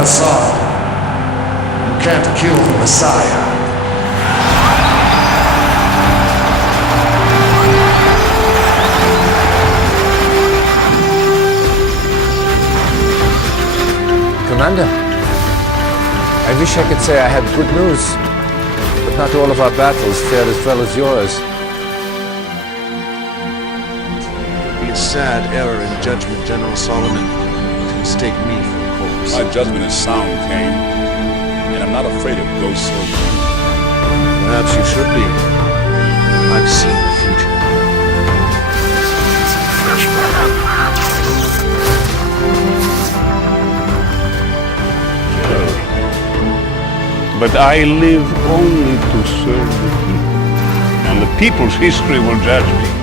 facade. You can't kill the Messiah. Commander, I wish I could say I had good news, but not all of our battles fared as well as yours. It would be a sad error in judgment, General Solomon, to mistake me for a corpse. My judgment is sound, Cain, and I'm not afraid of ghosts or men. Perhaps you should be. I've seen the future. But I live only to serve the people, and the people's history will judge me.